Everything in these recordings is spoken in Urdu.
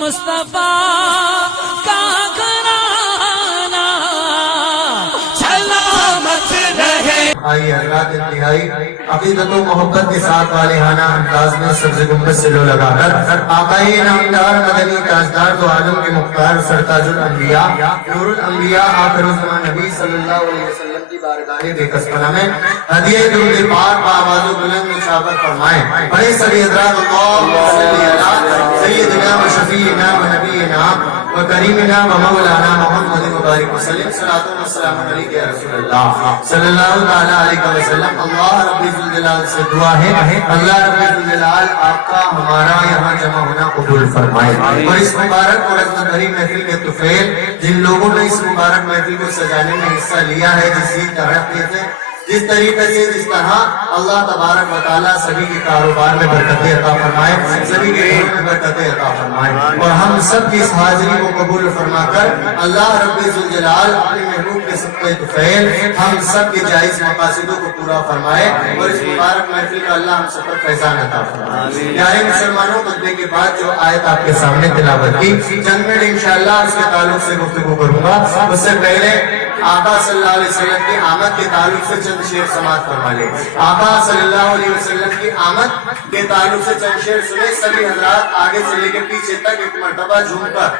مصطفیٰ کا گھرانہ سلامت رہے۔ آئیے حضرات انتہائی عقیدت و محبت کے ساتھ والہانہ انداز میں سبز گنبد سے لو لگا کر آقائے انعامدار مدنی تاجدار دو عالم کے مختار سرتاج الانبیاء نور الانبیاء آخر الزمان نبی صلی اللہ علیہ وسلم کی بارگاہ بے کسپنہ میں ہدیہ درود پاک بآواز و بلند مشابت فرمائیں۔ بڑے سبھی حضرات اللہ صلی اللہ سیدنا و شفیعنا و نبینا و کریمنا و مولانا محمد مبارک وسلم صلاۃ و سلام علیک یا رسول اللہ صلی اللہ تعالیٰ علیہ وسلم۔ اللہ رب الجلال سے دعا ہے اللہ رب الجلال آپ کا ہمارا یہاں جمع ہونا قبول فرمائے، اور اس مبارک اور عظمت بھری محفل کے طفیل جن لوگوں نے اس مبارک محفل کو سجانے میں حصہ لیا ہے، جس طریقے سے جس طرح اللہ تبارک و تعالیٰ سبھی کے کاروبار میں برکتیں عطا فرمائے، سبھی کے علم میں برکتیں عطا فرمائے، اور ہم سب کی اس حاضری کو قبول فرما کر اللہ رب الجلال اپنے محبوب کے صدقہ طفیل ہم سب کے جائز مقاصدوں کو پورا فرمائے، اور اس مبارک محفل کا اللہ ہم سب پر فیضان عطا فرمائے۔ پیارے مسلمانوں، خطبے کے بعد جو آیت آپ کے سامنے تلاوت کی چند منٹ انشاءاللہ اس کے تعلق سے گفتگو کروں گا۔ اس سے پہلے آقا صلی اللہ علیہ وسلم کی آمد کے تعلق سے چند شعر سماعت فرما لیں۔ آقا صلی اللہ علیہ وسلم کی آمد کے تعلق سے چند شعر سنے، سبھی حضرات آگے سے لے کے پیچھے تک ایک مرتبہ جھوم کر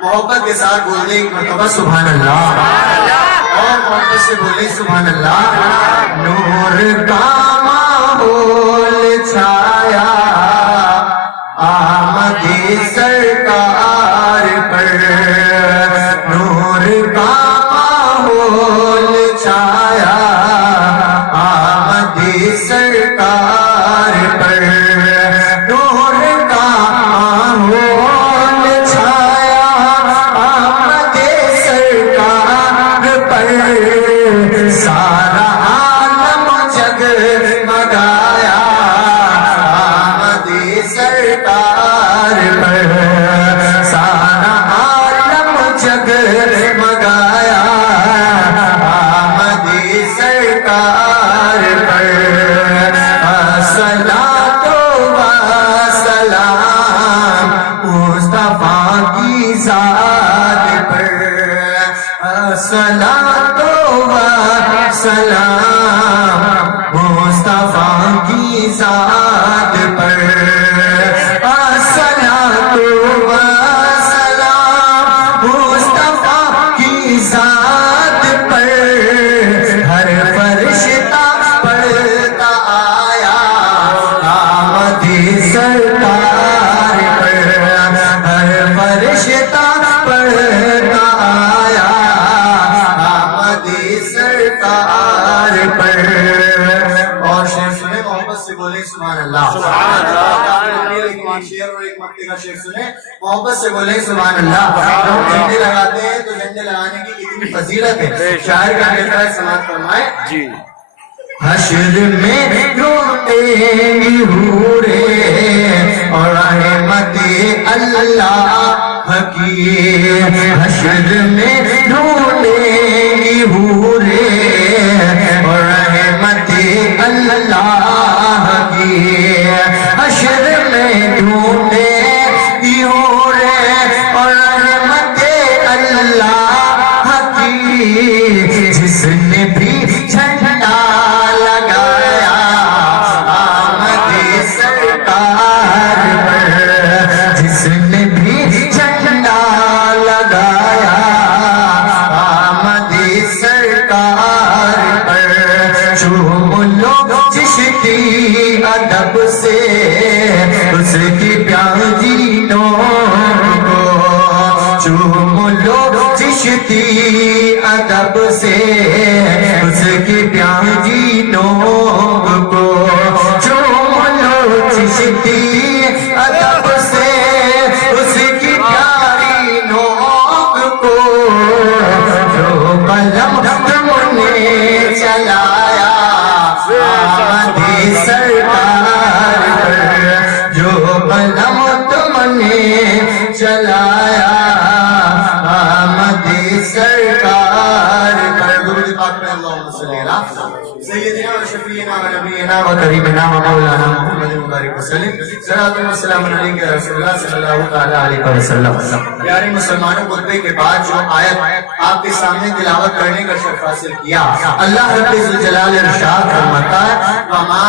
محبت کے ساتھ بولنے، ایک مرتبہ سبحان اللہ، اور محبت سے بولے سبحان اللہ۔ نور کا ماحول چھایا آمد سرکار پر، نور کا چھایا آمد سرکار پر، نور کا ماحول چھایا آمد سرکار پر، سارا عالم جگمگایا آمد سرکار پر، سارا عالم جگمگایا سرکار پر، صلاۃ و سلام مصطفیٰ کی ذات پر، صلاۃ و سلام مصطفیٰ کی ذات پر، صلاۃ و سلام مصطفیٰ کی ذات پر، ہر فرشتہ پڑھتا آیا آمد سرکار پر، ہر فرشتہ پڑھتا آیا آمد سرکار پر۔ اور شعر سنے، محبت سے بولے سبحان اللہ۔ شعر اور ایک مقطع کا شعر سنے، محبت سے بولے سبحان اللہ۔ ہم جھنڈے لگاتے ہیں تو جھنڈے لگانے کی کتنی فضیلت ہے، شاعر کا کہتا ہے سماعت فرمائے۔ جی حشر میں روٹیں گی حوریں اور رحمت اللہ کی، حشر میں روٹیں گی حوریں اور رحمت اللہ کی، حشر میں ڈھونڈیں گی حوریں اور رحمت اللہ کی، جس نے بھی جھنڈا لگایا آمد سرکار پر، جس نے بھی جھنڈا لگایا آمد سرکار پر، چوم لو چشتی ادب سے اس کی پیاری نوم کو، چوم لو چشتی ادب سے اس کی پیاری نوم کو، چوم لو چشتی ادب سے اس کی پیاری نوم کو، جو قلم تم نے چلایا آمد سرکار پر، جو قلم تم نے چلایا آمد سرکار پر۔ درود پاک میں اللہم صلی اللہ سیدنا و شفیعنا و نبینا و کریمنا و مولانا محمد مبارک وسلم۔ صلوات و سلام علیک رسول اللہ صلی اللہ تعالی علیہ وسلم. پیارے مسلمانوں، خطبے کے بعد جو آیت آپ کے سامنے تلاوت کرنے کا شرف حاصل کیا، اللہ رب الجلال ارشاد فرماتا ہے وما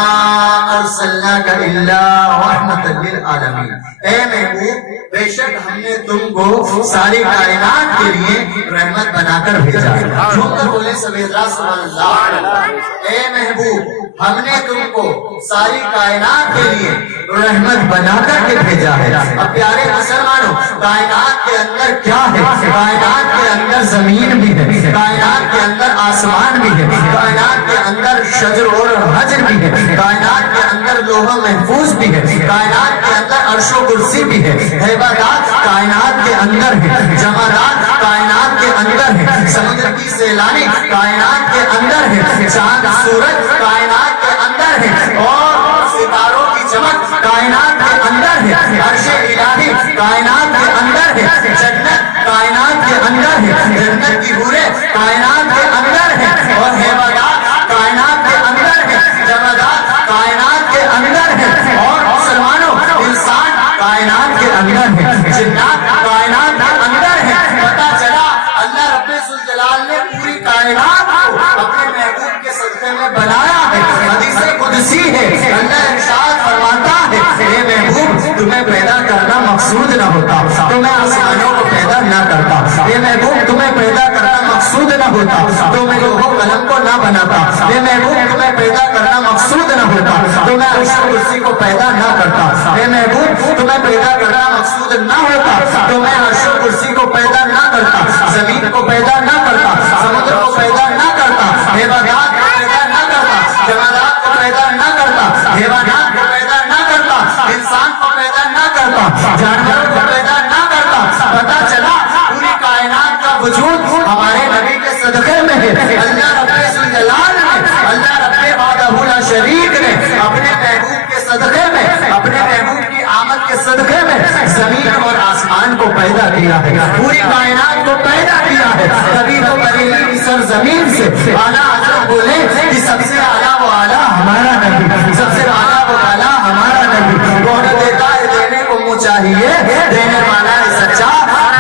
ارسلناک الا رحمۃ للعالمین. اے محبوب، بے شک ہم نے تم کو ساری کائنات کے لیے رحمت بنا کر بھیجا ہے. جھوم کر بولے سبحان اللہ سبحان اللہ. اے محبوب، ہم نے تم کو ساری کائنات کے لیے رحمت بنا کر کے بھیجا ہے. اب پیارے مسلمانوں، کائنات کے اندر کیا ہے؟ کائنات کے اندر زمین بھی ہے، کائنات کے اندر آسمان بھی ہے، کائنات کے اندر شجر اور حجر بھی ہے، کائنات کے اندر لوح محفوظ بھی ہے، کائنات کے اندر عرش و کرسی بھی ہے، حیوانات کائنات کے اندر ہے، جمادات کائنات کے اندر ہے، سمندر کی سیلانی کائنات کے اندر ہے، چاند سورج کائنات کے اندر ہے، اور ستاروں کی چمک کائنات کے اندر ہے، عرش الہی کائنات کے اندر ہے، جنت کائنات کے اندر ہے، جنت کی حوریں کائنات کے اندر ہے، اور حیوانات کائنات کے اندر ہے، جمادات کائنات کے اندر ہے، اور مسلمانوں انسان کائنات کے اندر ہے، جنات کائنات کے اندر ہے. پتہ چلا اللہ رب الجلال نے پوری کائنات کو اپنے محبوب کے صدقے میں بنایا ہے. حدیث قدسی ہے، اللہ ارشاد فرماتا ہے اے محبوب، تمہیں پیدا کرنا مقصود نہ ہوتا تو میں آسمانوں کو پیدا نہ کرتا. اے محبوب، تمہیں پیدا کرنا مقصود نہ ہوتا تو میں لوح و قلم کو نہ بناتا. اے محبوب، تمہیں پیدا کرنا مقصود نہ ہوتا تو میں عرش و کرسی کو پیدا نہ کرتا. اے محبوب، تمہیں پیدا کرنا مقصود نہ ہوتا تو میں عرش و کرسی کو پیدا نہ کرتا، زمین کو پیدا نہ کرتا، سمندر کو پیدا نہ کرتا، حیوانات کو پیدا نہ کرتا، جمادات کو پیدا نہ کرتا، حیوانات کو پیدا نہ کرتا، انسان کو پیدا نہ کرتا، جانوروں کو پیدا نہ کرتا. پتہ چلا پوری کائنات کا وجود ہمارے نبی کے صدقے میں ہے. اللہ رب الجلال نے، اللہ رب وحدہ لا شریک نے اپنے محبوب کے صدقے میں، اپنے محبوب کی آمد کے صدقے میں زمین اور آسمان کو پیدا کیا ہے، پوری کائنات کو پیدا کیا ہے. کبھی تو بریلی کی سرزمین سے اعلیٰ حضرت بولے کہ سب سے اعلیٰ وہ اعلیٰ ہمارا نبی، سب سے اعلیٰ وہ اعلیٰ ہمارا نبی. کون دیتا ہے دینے کو منہ چاہیے، دینے والا ہے سچا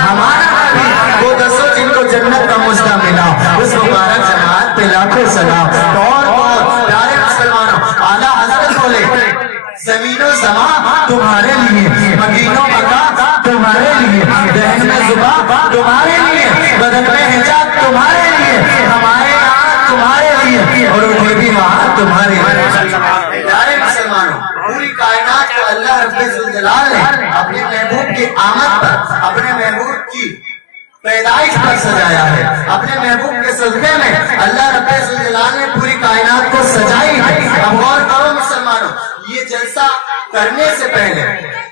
ہمارا نبی. وہ دسو جن کو جنت کا مژدہ ملا، اس مبارک جماعت پہ لاکھوں سلام. اور پیارے مسلمانوں، اعلیٰ حضرت بولے زمین و زمان تمہارے لیے، مدینہ مکہ تمہارے لیے، دہن میں زباں تمہارے لیے، بدن میں حجاب تمہارے لیے، ہمارے یہاں تمہارے لیے، اور انہیں بھی وہاں تمہارے لیے. پیارے مسلمانوں، پوری کائنات کو اللہ رب الجلال نے اپنے محبوب کی آمد پر، اپنے محبوب کی پیدائش پر سجایا ہے. اپنے محبوب کے صدقے میں اللہ رب الجلال نے پوری کائنات کو سجائی ہے. اب غور کرو مسلمانوں، یہ جلسہ کرنے سے پہلے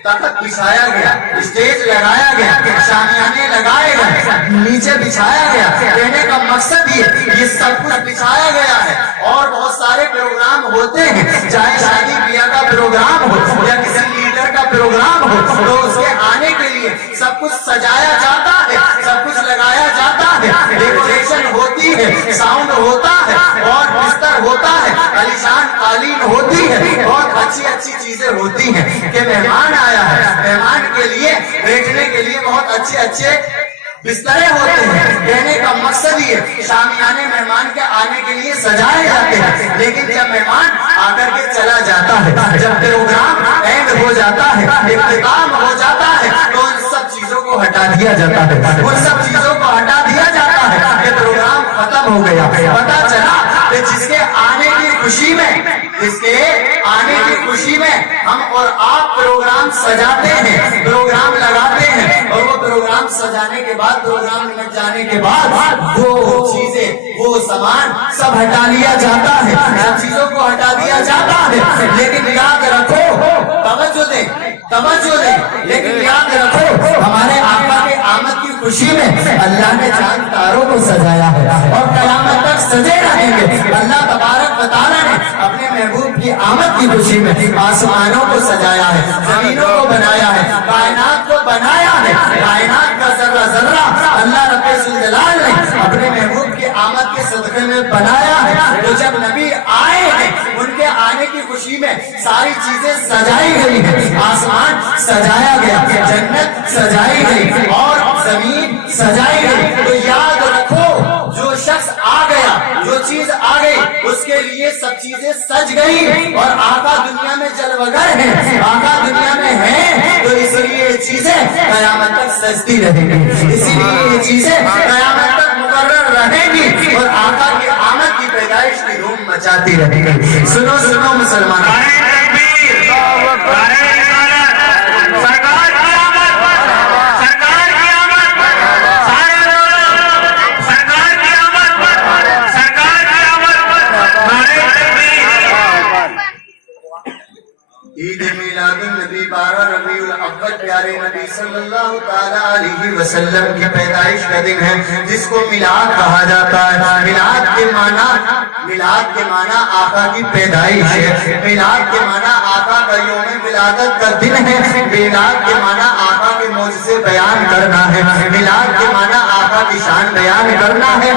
تخت بچھایا گیا، اسٹیج لگایا گیا، شامیانے لگائے گئے، نیچے بچھایا گیا. کہنے کا مقصد یہ سب کچھ بچھایا گیا ہے. اور بہت سارے پروگرام ہوتے ہیں، چاہے شادی بیاہ کا پروگرام ہو یا کسی لیڈر کا پروگرام ہو، تو اس کے آنے کے لیے سب کچھ سجایا جاتا ہے، سب کچھ لگایا جاتا ہے، ڈیکوریشن ہوتی ہے، ساؤنڈ ہوتا ہے، اور بستر ہوتا ہے، عالیشان قالین ہوتی ہے، بہت اچھی اچھی چیزیں ہوتی ہیں کہ مہمان آیا ہے، مہمان کے لیے بیٹھنے کے لیے بہت اچھے اچھے بسترے ہوتے ہیں. کہنے کا مقصد یہ شامیانے مہمان کے آنے کے لیے سجائے جاتے ہیں. لیکن جب مہمان آ کر کے چلا جاتا ہے، جب پروگرام اینڈ ہو جاتا ہے، اختتام ہو جاتا ہے، تو ان سب چیزوں کو ہٹا دیا جاتا ہے، ان سب چیزوں کو ہٹا دیا جاتا ہے کہ پروگرام ختم ہو گیا. پتا چلا کہ جس کے آنے کی خوشی میں، جس کے آنے کی خوشی میں ہم اور آپ پروگرام سجاتے ہیں، پروگرام لگاتے ہیں، اور وہ پروگرام سجانے کے بعد، پروگرام نمٹ جانے کے بعد وہ چیزیں، وہ سامان سب ہٹا لیا جاتا ہے، سب چیزوں کو ہٹا دیا جاتا ہے. لیکن یاد رکھو، توجہ دیں، لیکن یاد رکھو ہمارے آقا کے آمد کی خوشی میں اللہ نے چاند تاروں کو سجایا ہے، اور قیامت تک سجے رہیں گے. اللہ تبارک و تعالیٰ نے اپنے محبوب کی آمد کی خوشی میں آسمانوں کو سجایا ہے، زمینوں کو بنایا ہے، کائنات کو بنایا ہے. کائنات کا ذرہ ذرہ اللہ رب الجلال نے اپنے محبوب کی آمد کے صدقے میں بنایا ہے. تو جب نبی آئے ہیں، ان کے آنے کی خوشی میں میں ساری چیزیں سجائی گئی ہیں، آسمان سجایا گیا، جنت سجائی گئی اور زمین سجائی گئی۔ تو یاد رکھو جو شخص آ گیا، جو چیز آ گئی، اس کے لیے سب چیزیں سج گئی، اور آقا دنیا میں جلوگر ہے، آقا دنیا میں ہے، تو اس لیے یہ چیزیں قیامت تک سجتی رہیں گی، اسی لیے یہ چیزیں قیامت تک مقرر رہیں گی، اور آقا کی آمد کی پیدائش کی دھوم مچاتی رہیں گی۔ سنو سنو مسلمان، عید میلاد النبی 12 ربیع الاول پیارے نبی صلی اللہ تعالیٰ علیہ وسلم کی پیدائش کا دن ہے، جس کو میلاد کہا جاتا ہے۔ میلاد کے معنی آقا کی پیدائش ہے، میلاد کے معنی آقا کا یوم ولادت کا دن ہے، میلاد کے معنی آقا کے معجزے بیان کرنا ہے، میلاد کے معنی آقا کی شان بیان کرنا ہے۔